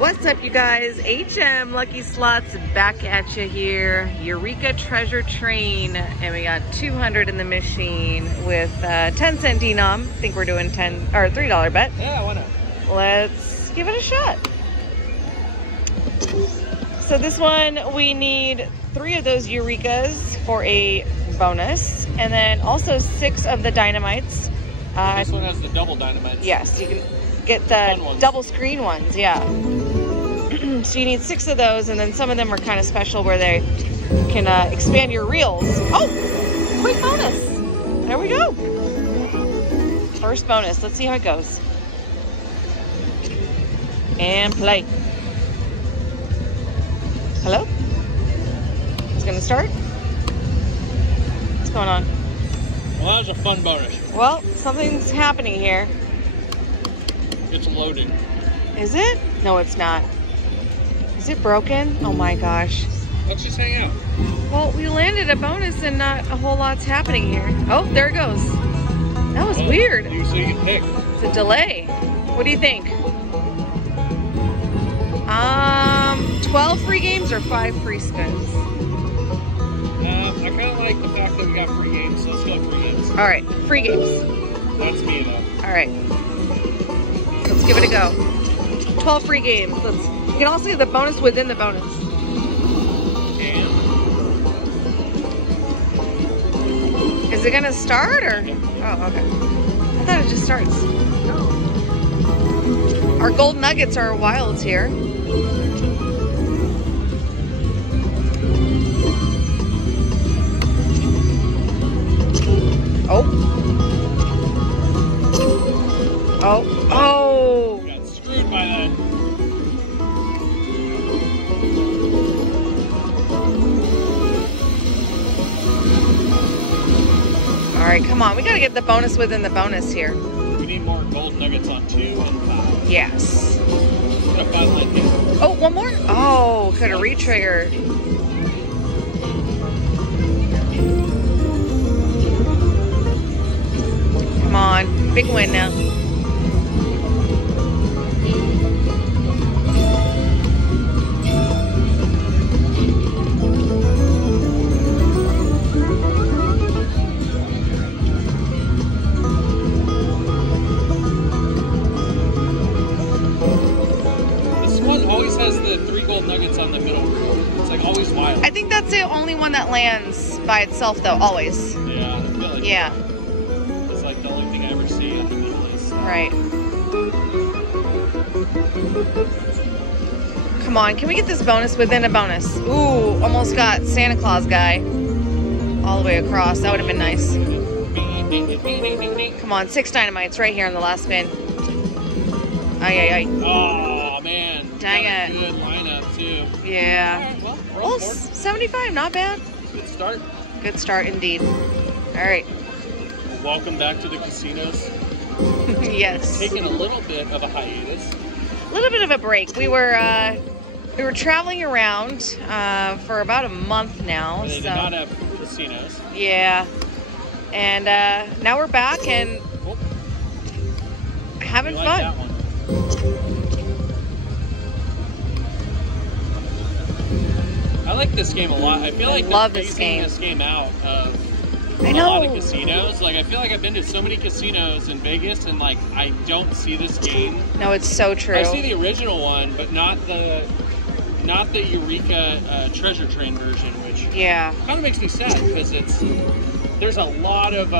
What's up, you guys? HM Lucky Slots back at you here. Eureka Treasure Train, and we got 200 in the machine with 10-cent denom. I think we're doing $3 bet. Yeah, why not? Let's give it a shot. So this one, we need 3 of those Eurekas for a bonus, and then also 6 of the Dynamites. This one has the double Dynamites. Yes, you can get the double screen ones, yeah. So you need 6 of those, and then some of them are kind of special where they can expand your reels. Oh, quick bonus. There we go. First bonus. Let's see how it goes. And play. Hello? It's going to start? What's going on? Well, that was a fun bonus. Well, something's happening here. It's loading. Is it? No, it's not. Is it broken? Oh my gosh. Let's just hang out. Well, we landed a bonus and not a whole lot's happening here. Oh, there it goes. That was weird. So you can pick. It's a delay. What do you think? 12 free games or 5 free spins? I kind of like the fact that we got free games, so let's go free games. All right, free games. That's me, though. All right. Let's give it a go. 12 free games. You can also get the bonus within the bonus. And? Is it gonna start or? Oh, okay. I thought it just starts. No. Our gold nuggets are wilds here. Oh. Oh. Oh. Got screwed by that. All right, come on. We got to get the bonus within the bonus here. We need more gold nuggets on 2 and 5. Yes. Got a 5 line hit. Oh, one more? Oh, could have re-triggered. Come on. Big win now. The 3 gold nuggets on the middle. It's like always wild. I think that's the only one that lands by itself, though, always. Yeah, I feel like yeah. It's like the only thing I ever see in the middle is. Right. Come on, can we get this bonus within a bonus? Ooh, almost got Santa Claus guy all the way across. That would have been nice. Come on, 6 dynamites right here in the last spin. Ay. Oh, man. Dang it. Good lineup, too. Yeah. All right, well 75, not bad. Good start. Good start, indeed. All right. Welcome back to the casinos. Yes. Taking a little bit of a hiatus. A little bit of a break. We were traveling around for about a month now. They did not have casinos. Yeah. And now we're back and having fun. That one. I like this game a lot. I feel like love this game out of a lot of casinos. Like, I feel like I've been to so many casinos in Vegas and like I don't see this game. No, it's so true. I see the original one, but not the Eureka Treasure Train version, which kind of makes me sad because there's a lot of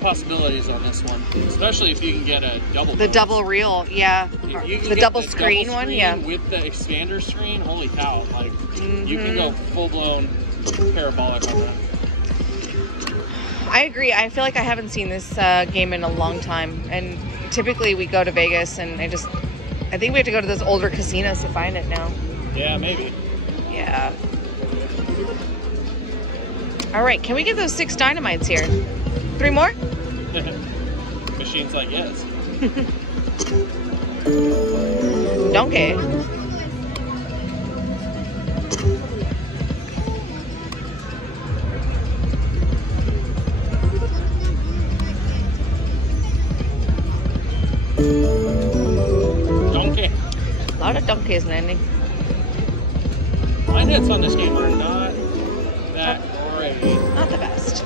possibilities on this one, especially if you can get a double. The double reel, yeah. The double screen one, yeah. With the expander screen, holy cow! Like you can go full blown parabolic on that. I agree. I feel like I haven't seen this game in a long time, and typically we go to Vegas, and I think we have to go to those older casinos to find it now. Yeah, maybe. Yeah. All right, can we get those 6 dynamites here? 3 more? Machine's like, yes. Donkey. lot of donkeys landing. My hits on this game are not that great. Not the best.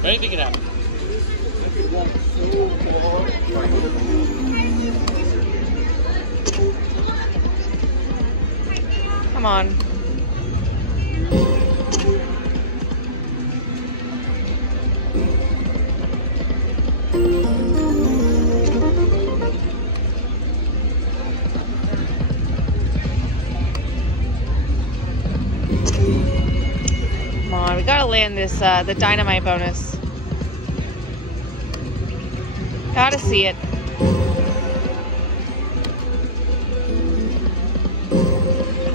But anything can happen. Come on. Come on, we gotta land this, the Dynamite bonus. Gotta see it.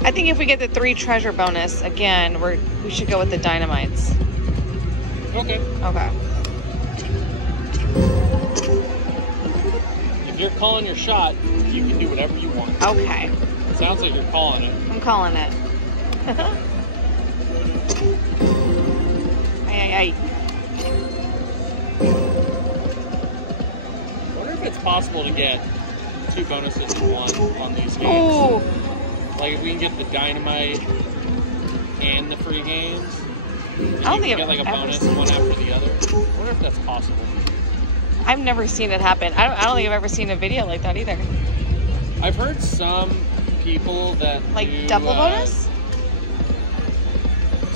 I think if we get the 3 treasure bonus, again, we should go with the Dynamites. Okay. Okay. If you're calling your shot, you can do whatever you want. Okay. It sounds like you're calling it. I'm calling it. Ay. I wonder if it's possible to get 2 bonuses in one on these games. Ooh. Like if we can get the Dynamite and the free games, then I don't you think can get like a bonus one after the other. I wonder if that's possible. I've never seen it happen. I don't think I've ever seen a video like that either. I've heard some people that Like do, double bonus?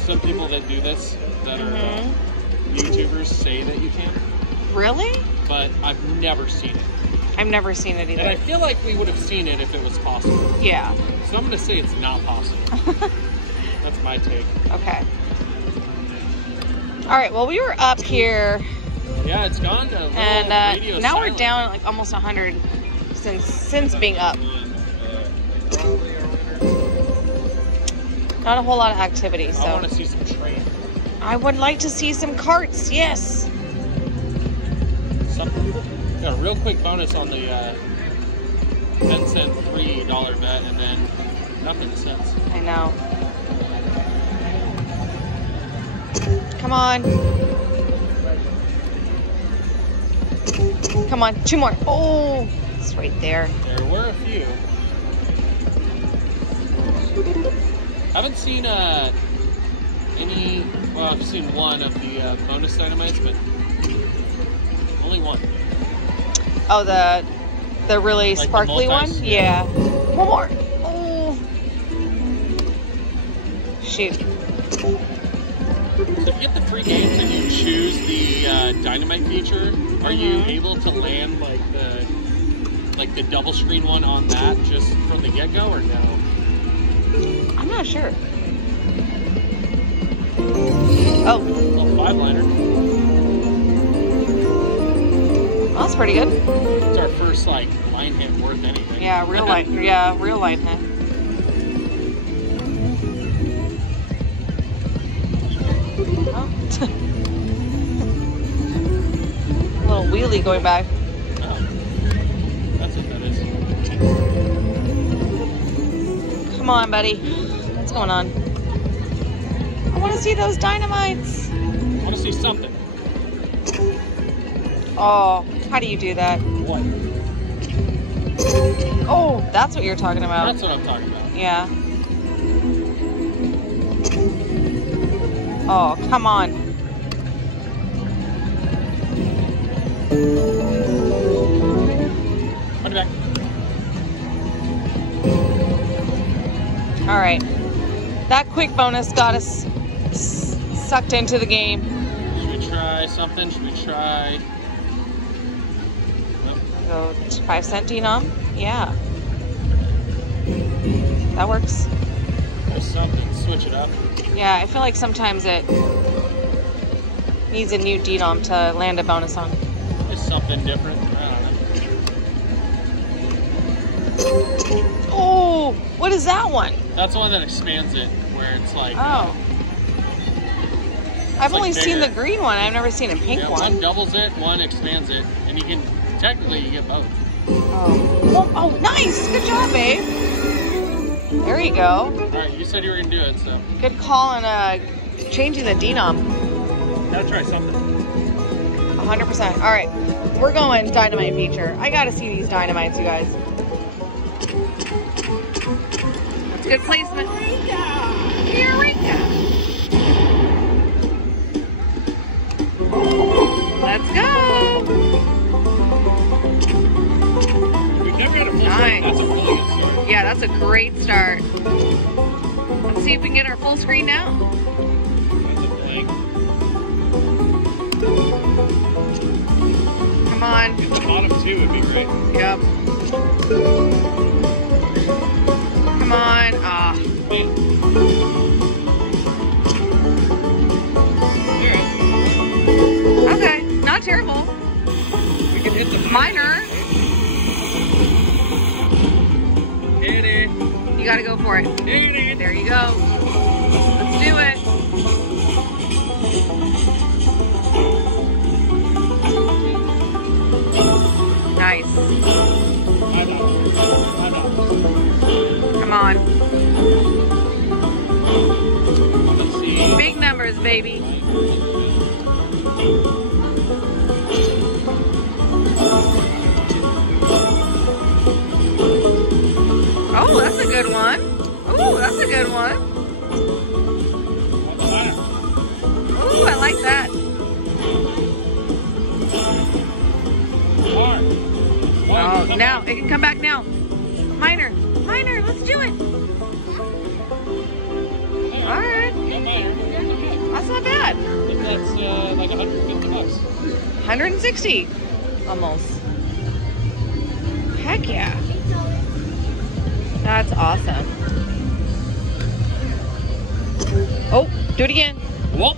Some people that do this that are YouTubers say that you can, Really? but I've never seen it. I've never seen it either. And I feel like we would have seen it if it was possible. Yeah. So I'm going to say it's not possible. That's my take. Okay. All right. Well, we were up here, Yeah, it's gone to and radio now silent. we're down like almost 100 since being up. Not a whole lot of activity. So I want to see some train. I would like to see some carts. Yes. Got a real quick bonus on the 10-cent $3 bet, and then nothing since. I know. Come on. Come on. 2 more. Oh, it's right there. There were a few. Haven't seen any. Well, I've seen one of the bonus Dynamites, but only one. Oh, the really Like the sparkly one? multis? Yeah. One more. Oh. Shoot. So if you get the free games and you choose the Dynamite feature, are you able to land like the double screen one on that just from the get-go, or no? I'm not sure. Oh. Little 5-liner. Well, that's pretty good. It's our first like line hit worth anything. Yeah, real line hit. Oh. A little wheelie going back. Oh. That's what that is. Come on, buddy. What's going on? I want to see those Dynamites. I want to see something. Oh, how do you do that? What? Oh, that's what you're talking about. That's what I'm talking about. Yeah. Oh, come on. Put it back. All right. That quick bonus got us sucked into the game. Should we try something? Should we try? Go 5-cent denom? Yeah. That works. There's something. Switch it up. Yeah, I feel like sometimes it needs a new denom to land a bonus on. There's something different. I don't know. Oh, what is that one? That's the one that expands it, where it's like. Oh. I've like only seen bigger. the green one. I've never seen a pink Yeah, one. one doubles it, one expands it, and you can technically you get both. Oh, nice! Good job, babe. There you go. All right, you said you were gonna do it, so Good call on changing the denom. gotta try something. 100%. All right, we're going Dynamite feature. I gotta see these Dynamites, you guys. good placement. Eureka! Let's go! We've never had a full screen. That's a really good start. Yeah, that's a great start. Let's see if we can get our full screen now. Come on. Get the bottom two would be great. Yep. Come on. Ah. Okay, not terrible. We can hit the minor. Hit it. You gotta go for it. Hit it. There you go. Let's do it. Nice. Come on. Let's see. Big numbers, baby. Oh, that's a good one. Oh, that's a good one. Oh, I like that. Oh, now, it can come back now. Minor, minor, let's do it. All right. That's not bad. That's like 150 bucks. 160, almost. Heck yeah. That's awesome. Oh, do it again. Whoop.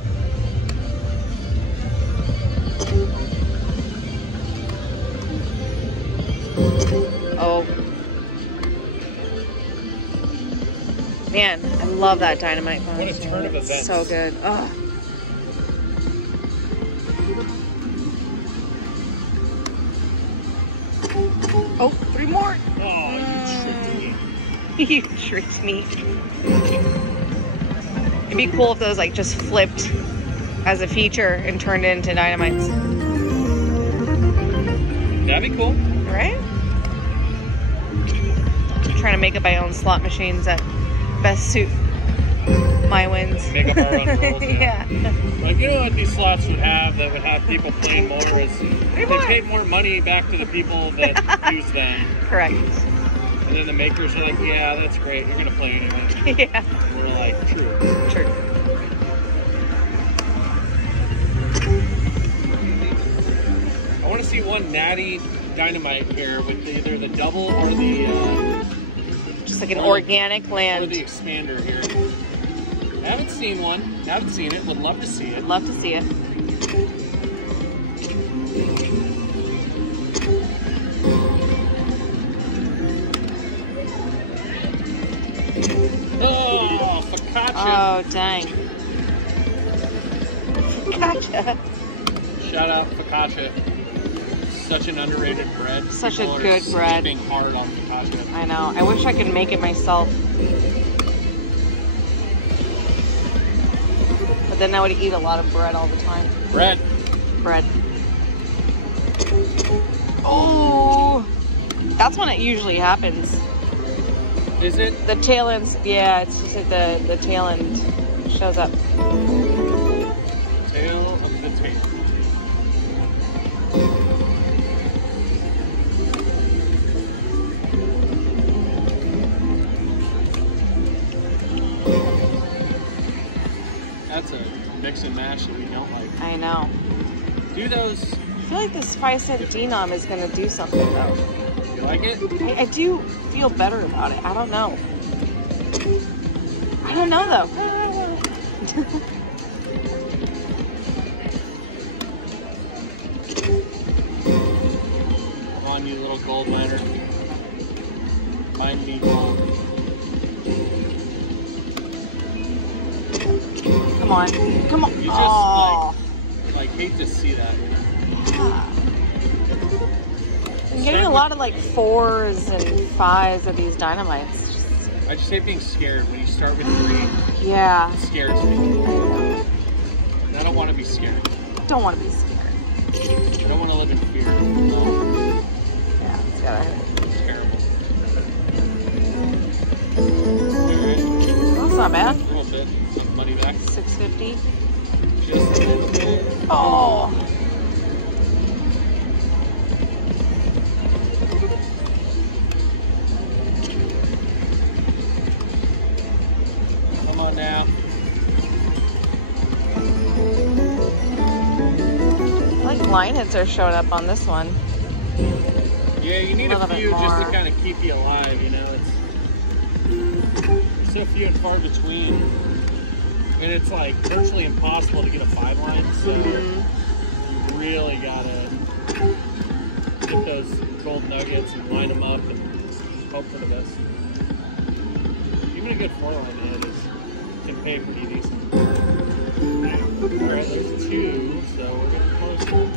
Oh. Man, I love that Dynamite bun. What a turn of events. So good. Oh. Oh, 3 more. Oh, You tricked me. It'd be cool if those like just flipped as a feature and turned into Dynamites. That'd be cool. Right? I'm trying to make up my own slot machines that best suit my wins. Make up our own rules. Yeah. Like, you know what these slots would have that would have people playing more is they pay more money back to the people that use them. Correct. And then the makers are like, yeah, that's great. You're going to play anyway. Yeah. And we're like, true. True. I want to see one natty Dynamite here with either the double or the... Just like an organic land. Or the expander here. I haven't seen one. Haven't seen it. Would love to see it. Love to see it. Oh, focaccia. Oh, dang. Gotcha. Shout out focaccia. Such an underrated bread. Such People a good are bread. sleeping hard on focaccia. I know. I wish I could make it myself. But then I would eat a lot of bread all the time. Bread. Bread. Oh, that's when it usually happens. Is it? The tail ends, yeah, it's just like the tail end shows up. Tail of the tail. That's a mix and mash that we don't like. I know. Do those. I feel like this 5-cent denom is going to do something though. You like it? I do feel better about it. I don't know. I don't know though. Come on, you little gold liner. Find me gold. Come on. Come on. You just like hate to see that. Yeah. I'm getting a lot of like 4s and 5s of these Dynamites. I just hate being scared when you start with 3. Yeah. It scares me. And I don't want to be scared. Don't want to be scared. I don't want to live in fear. Yeah, it's gotta hurt. It's terrible. not bad. A little bit. Some money back. $6.50. Just a little bit. Oh. Come on now. I like line hits are showing up on this one. Yeah, you need a few just to kind of keep you alive, you know. It's so few and far between. And it's like virtually impossible to get a 5-line, so you really gotta get those gold nuggets and line them up and hope for the best. Even a good 4-line hit can pay pretty decent. Alright, there's 2, so we're getting closer.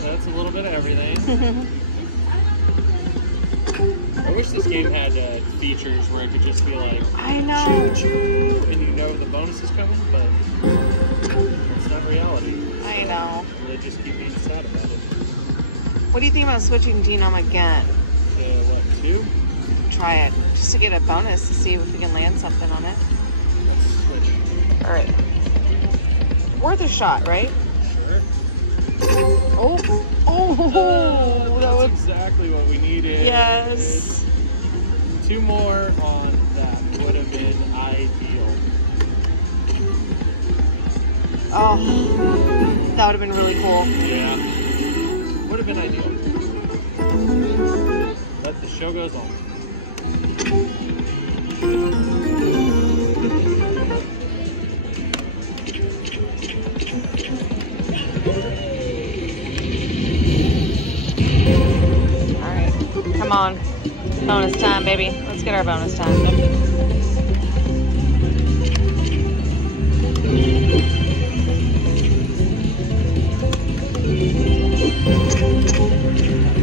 That's a little bit of everything. I wish this game had features where it could just be like, I know. Choo choo, and you know the bonus is coming, but it's not reality. I know. They just keep being sad about it. What do you think about switching Denom again? So what, 2? Try it. Just to get a bonus to see if we can land something on it. Let's switch. Alright. Worth a shot, right? Sure. Oh, that was exactly what we needed. Yes. 2 more on that would have been ideal. Oh, that would have been really cool. Yeah. Would have been ideal. But the show goes on. Come on. Bonus time, baby. Let's get our bonus time.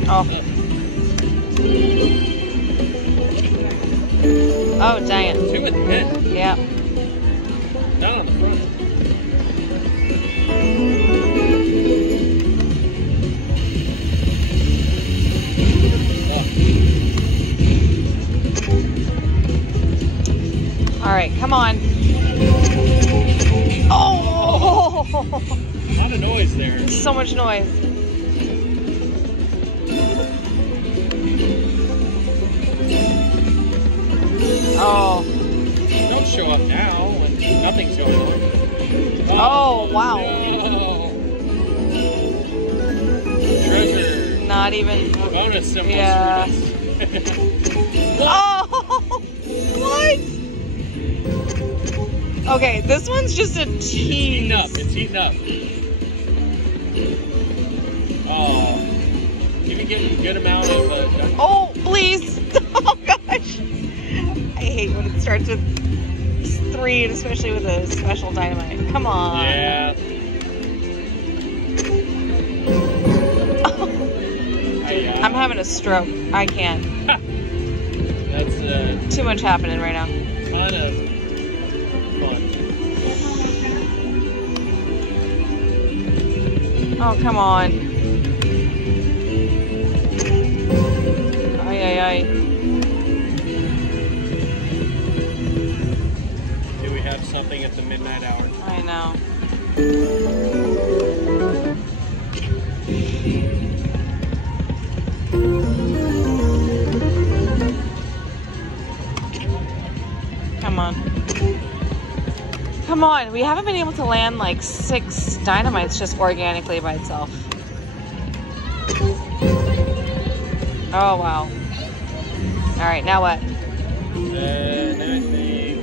Oh. Oh, dang it. 2 at the end. Yeah. Down on the front. All right, come on. Oh! A lot of noise there. So much noise. Oh. Don't show up now when nothing's going on. Oh, wow. No. Treasure. Not even. Bonus symbol. Yeah. Oh! What? Okay, this one's just a tease. It's heating up. It's heating up. Oh. Even getting a good amount of... oh, please. Oh, gosh. I hate when it starts with 3, and especially with a special dynamite. Come on. Yeah. I'm having a stroke. I can't. That's too much happening right now. Ton of fun. Oh, come on. Ay, ay, ay. Do we have something at the midnight hour? I know. Come on. Come on. We haven't been able to land like 6 dynamites just organically by itself. Oh, wow. All right, now what? Then I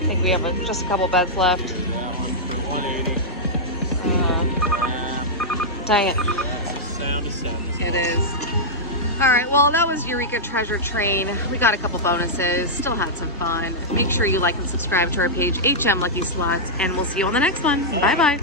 think we have just a couple bets left. that one for 180. Dang it. That's the sound of sound. It is. All right, well, that was Eureka Treasure Train. We got a couple bonuses, still had some fun. Make sure you like and subscribe to our page, HM Lucky Slots, and we'll see you on the next one. Bye-bye.